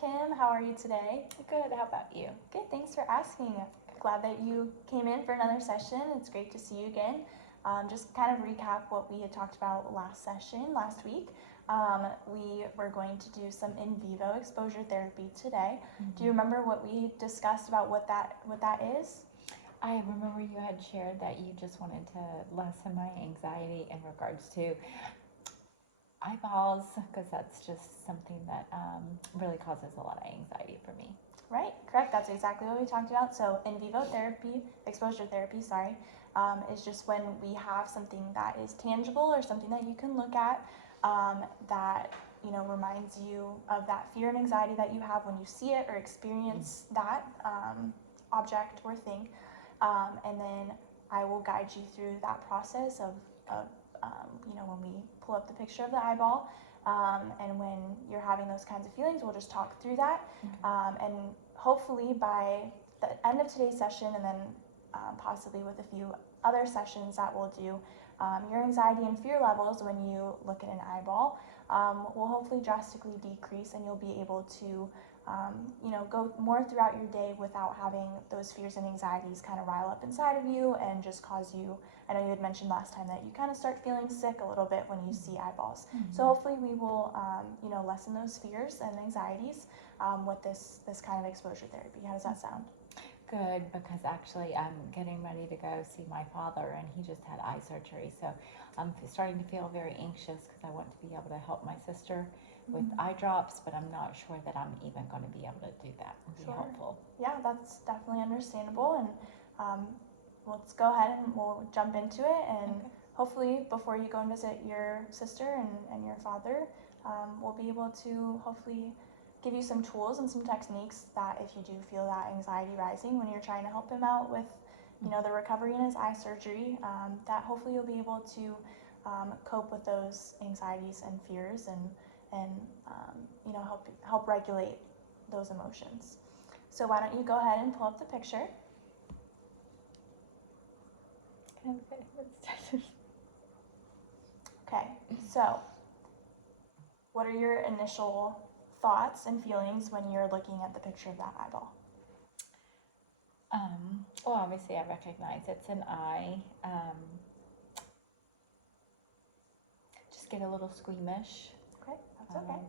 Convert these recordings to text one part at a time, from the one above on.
Kim. How are you today? Good. How about you? Good, thanks for asking. Glad that you came in for another session. It's great to see you again. Just kind of recap what we had talked about last week. We were going to do some in vivo exposure therapy today. Do you remember what we discussed about what that is? I remember you had shared that you just wanted to lessen my anxiety in regards to eyeballs, because that's just something that really causes a lot of anxiety for me. Right, correct. That's exactly what we talked about. So in vivo therapy, exposure therapy, sorry, is just when we have something that is tangible or something that you can look at that reminds you of that fear and anxiety that you have when you see it or experience that object or thing, and then I will guide you through that process of when we pull up the picture of the eyeball. And when you're having those kinds of feelings, we'll just talk through that. And hopefully by the end of today's session, and then possibly with a few other sessions that we'll do, your anxiety and fear levels when you look at an eyeball will hopefully drastically decrease, and you'll be able to go more throughout your day without having those fears and anxieties kind of rile up inside of you and just cause you, I know you had mentioned last time that you kind of start feeling sick a little bit when you see eyeballs. So hopefully we will lessen those fears and anxieties with this kind of exposure therapy. How does that sound? Good, because actually I'm getting ready to go see my father, and he just had eye surgery. So I'm starting to feel very anxious because I want to be able to help my sister with eye drops, but I'm not sure that I'm even going to be able to do that and be helpful. Yeah, that's definitely understandable. And let's go ahead and we'll jump into it. And hopefully before you go and visit your sister and your father, we'll be able to hopefully give you some tools and some techniques that if you do feel that anxiety rising when you're trying to help him out with the recovery in his eye surgery, that hopefully you'll be able to cope with those anxieties and fears and help regulate those emotions. So why don't you go ahead and pull up the picture. Okay, so what are your initial thoughts and feelings when you're looking at the picture of that eyeball? Well, obviously I recognize it's an eye. Just get a little squeamish. Okay, that's okay.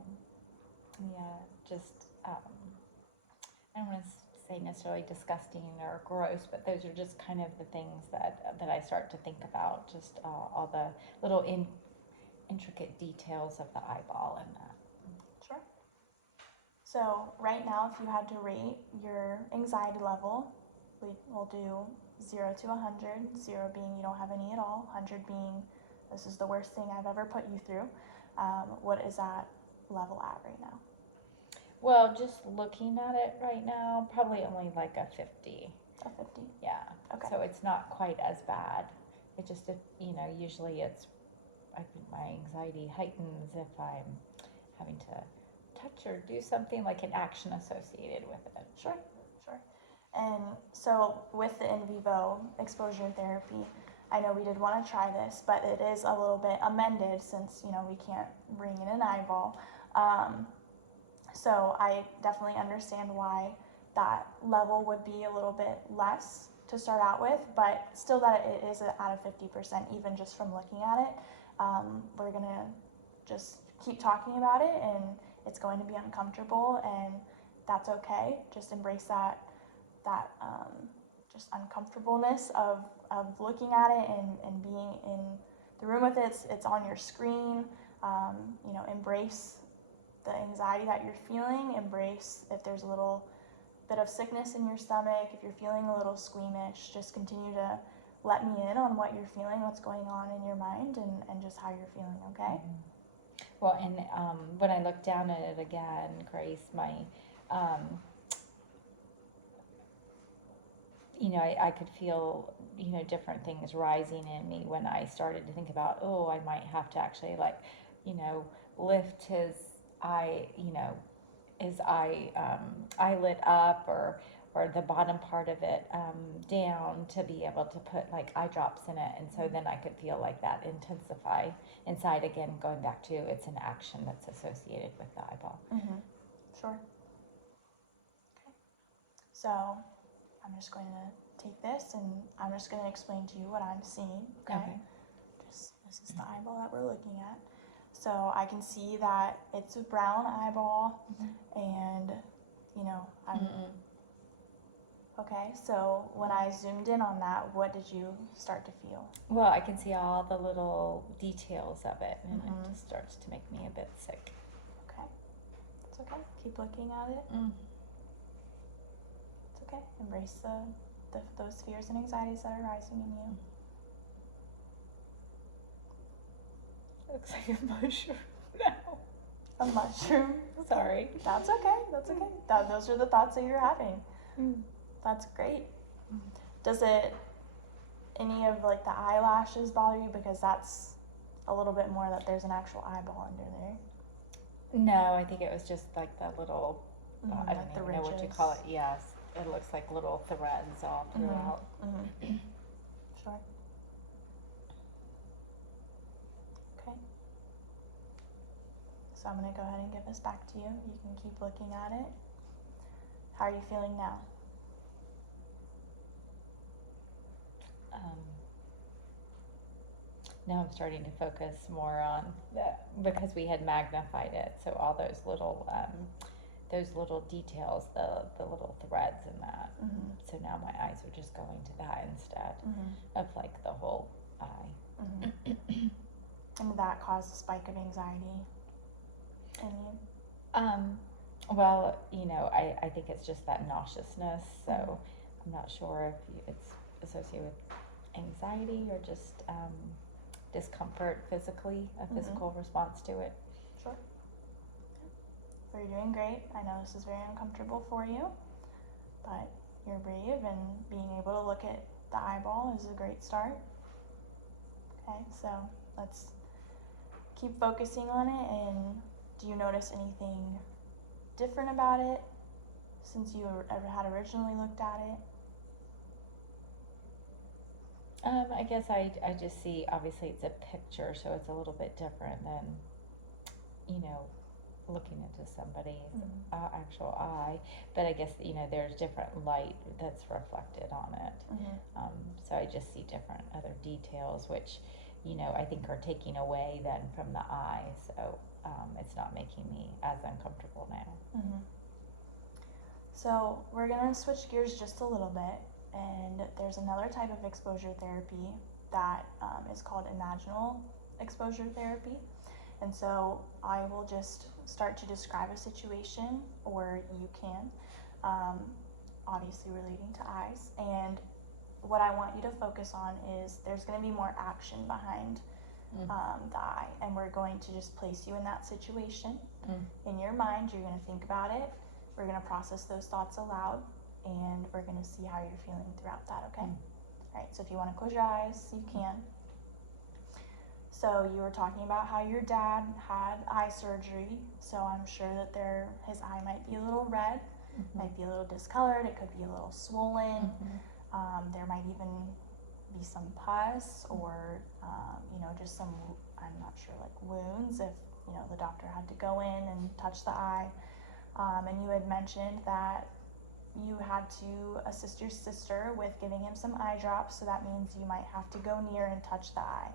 Yeah, just, I don't want to say necessarily disgusting or gross, but those are just kind of the things that I start to think about, just all the little intricate details of the eyeball and that. Sure. So right now, if you had to rate your anxiety level, we'll do 0 to 100, 0 being you don't have any at all, 100 being this is the worst thing I've ever put you through. What is that level at right now? Well, just looking at it right now, probably only like a 50. A 50? Yeah. Okay. So it's not quite as bad. It just, usually I think my anxiety heightens if I'm having to touch or do something, like an action associated with it. Sure. And so with the in vivo exposure therapy, I know we did want to try this, but it is a little bit amended since, we can't bring in an eyeball. So I definitely understand why that level would be a little bit less to start out with, but still that it is at a 50%, even just from looking at it. We're going to just keep talking about it, and it's going to be uncomfortable, and that's okay. Just embrace that just uncomfortableness of looking at it and being in the room with it. It's on your screen. Embrace the anxiety that you're feeling. Embrace if there's a little bit of sickness in your stomach, if you're feeling a little squeamish, just continue to let me in on what you're feeling, what's going on in your mind, and just how you're feeling, okay? Well, and when I look down at it again, Grace, my I could feel, different things rising in me when I started to think about, I might have to actually lift his eye, his eyelid up or the bottom part of it down to be able to put like eye drops in it. And so then I could feel like that intensify inside again, going back to it's an action that's associated with the eyeball. Sure. So I'm just going to take this and I'm just going to explain to you what I'm seeing. Okay. Just this is the eyeball that we're looking at. So I can see that it's a brown eyeball, and you know I'm. Okay, so when I zoomed in on that, what did you start to feel? Well, I can see all the little details of it, and it just starts to make me a bit sick. Okay, it's okay. Keep looking at it. It's okay. Embrace those fears and anxieties that are rising in you. It looks like a mushroom now. A mushroom. Sorry. That's okay. That's okay. Those are the thoughts that you're having. That's great. Does any of like the eyelashes bother you? Because that's a little bit more that there's an actual eyeball under there. No, I think it was just like the little, I don't like the even know what you call it. Yes, it looks like little threads all throughout. Sure. Okay. So I'm going to go ahead and give this back to you. You can keep looking at it. How are you feeling now? Now I'm starting to focus more on that because we had magnified it. So all those little details, the little threads in that. So now my eyes are just going to that instead of like the whole eye. And that caused a spike of anxiety in you? Well, you know, I think it's just that nauseousness. So I'm not sure if it's associated with anxiety or just discomfort physically, a physical response to it. Sure. Well, you're doing great. I know this is very uncomfortable for you, but you're brave, and being able to look at the eyeball is a great start. Okay, so let's keep focusing on it. And do you notice anything different about it since you ever had originally looked at it? I guess I just see, obviously it's a picture, so it's a little bit different than, you know, looking into somebody's actual eye. But I guess, you know, there's different light that's reflected on it. So I just see different other details, which, you know, I think are taking away then from the eye. So it's not making me as uncomfortable now. So we're going to switch gears just a little bit. And there's another type of exposure therapy that is called imaginal exposure therapy. And so I will just start to describe a situation, or you can, obviously relating to eyes. And what I want you to focus on is there's going to be more action behind the eye. And we're going to just place you in that situation. In your mind, you're going to think about it. We're going to process those thoughts aloud. And we're going to see how you're feeling throughout that, okay? All right, so if you want to close your eyes, you can. So you were talking about how your dad had eye surgery, so I'm sure that his eye might be a little red, might be a little discolored, it could be a little swollen. There might even be some pus or, you know, just some, I'm not sure, like wounds if, you know, the doctor had to go in and touch the eye. And you had mentioned that you had to assist your sister with giving him some eye drops, so that means you might have to go near and touch the eye.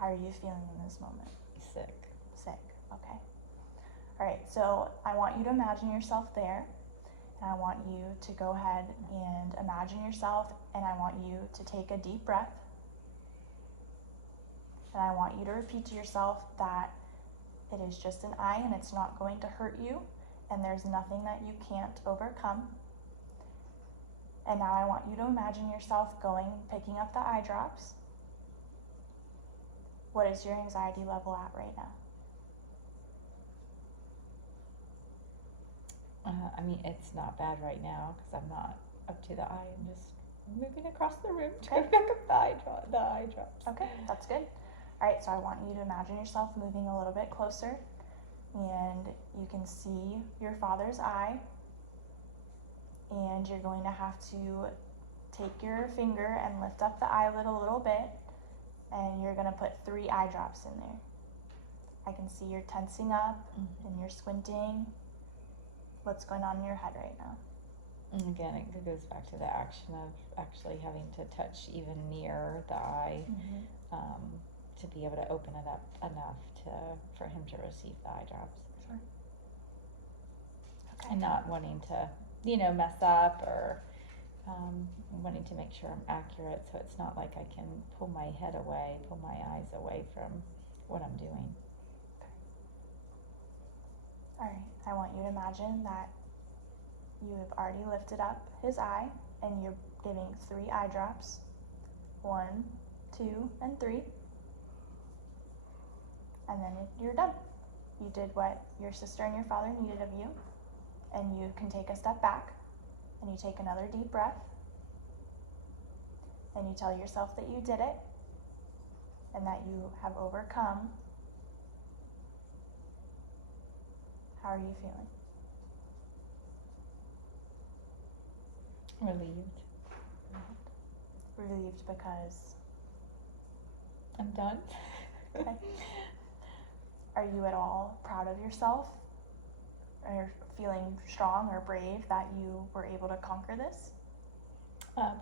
How are you feeling in this moment? Sick. Sick, okay. All right, so I want you to imagine yourself there, and I want you to go ahead and imagine yourself, and I want you to take a deep breath, and I want you to repeat to yourself that it is just an eye and it's not going to hurt you, and there's nothing that you can't overcome. And now I want you to imagine yourself going and picking up the eye drops. What is your anxiety level at right now? I mean, it's not bad right now because I'm not up to the eye. I'm just moving across the room to pick up the eye drops. Okay, that's good. All right, so I want you to imagine yourself moving a little bit closer, and you can see your father's eye, and you're going to have to take your finger and lift up the eyelid a little bit, and you're going to put 3 eye drops in there. I can see you're tensing up and you're squinting. What's going on in your head right now? And again, it goes back to the action of actually having to touch even near the eye, to be able to open it up enough for him to receive the eye drops. Sure. Okay. And not wanting to, mess up or wanting to make sure I'm accurate, so it's not like I can pull my head away, pull my eyes away from what I'm doing. All right. I want you to imagine that you have already lifted up his eye and you're giving 3 eye drops. 1, 2, and 3. And then you're done. You did what your sister and your father needed of you, and you can take a step back and you take another deep breath and you tell yourself that you did it and that you have overcome. How are you feeling? Relieved. Relieved because I'm done. okay. Are you at all proud of yourself or feeling strong or brave that you were able to conquer this?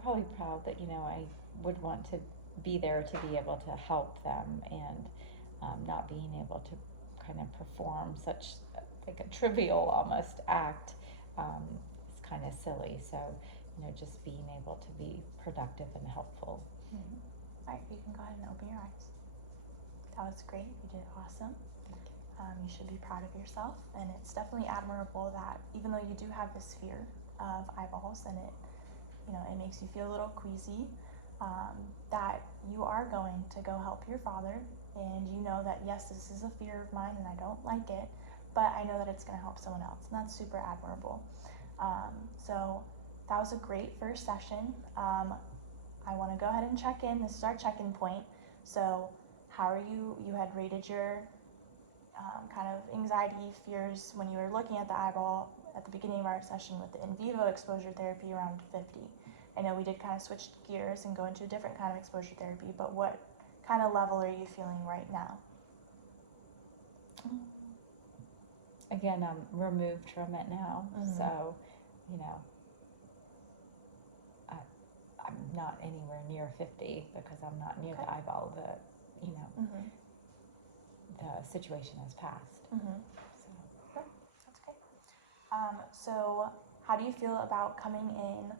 Probably proud that, I would want to be there to be able to help them, and not being able to kind of perform such like a trivial almost act is kind of silly. So, just being able to be productive and helpful. Mm-hmm. All right, you can go ahead and open your eyes. That was great. You did awesome. You should be proud of yourself, and it's definitely admirable that even though you do have this fear of eyeballs and it makes you feel a little queasy, that you are going to go help your father, and you know that yes, this is a fear of mine and I don't like it, but I know that it's going to help someone else, and that's super admirable. So that was a great first session. I want to go ahead and check in. This is our check-in point. So how are you? You had rated your kind of anxiety, fears when you were looking at the eyeball at the beginning of our session with the in vivo exposure therapy around 50. I know we did kind of switch gears and go into a different kind of exposure therapy, but what kind of level are you feeling right now? Again, I'm removed from it now, so, I'm not anywhere near 50 because I'm not near the eyeball. The situation has passed. So. Okay. That's great. So how do you feel about coming in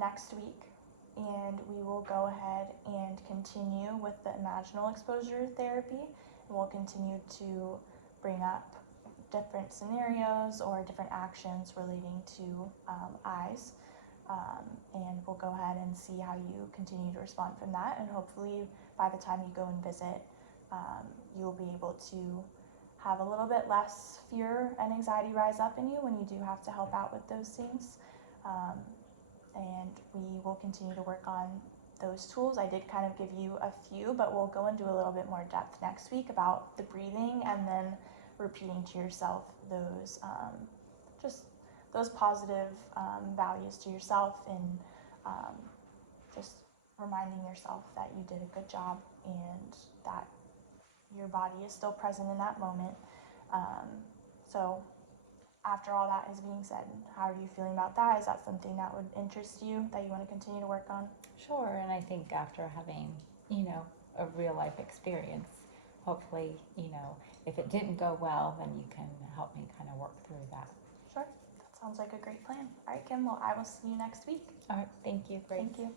next week? And we will go ahead and continue with the imaginal exposure therapy, and we'll continue to bring up different scenarios or different actions relating to eyes. And we'll go ahead and see how you continue to respond from that, and hopefully by the time you go and visit, you'll be able to have a little bit less fear and anxiety rise up in you when you do have to help out with those things. And we will continue to work on those tools. I did kind of give you a few, but we'll go into a little bit more depth next week about the breathing, and then repeating to yourself those just those positive values to yourself, and just reminding yourself that you did a good job and that your body is still present in that moment. So after all that is being said, how are you feeling about that? Is that something that would interest you, that you want to continue to work on? Sure, and I think after having, a real life experience, hopefully, if it didn't go well, then you can help me kind of work through that. Sure, that sounds like a great plan. All right, Kim, well, I will see you next week. All right, thank you. Great. Thank you.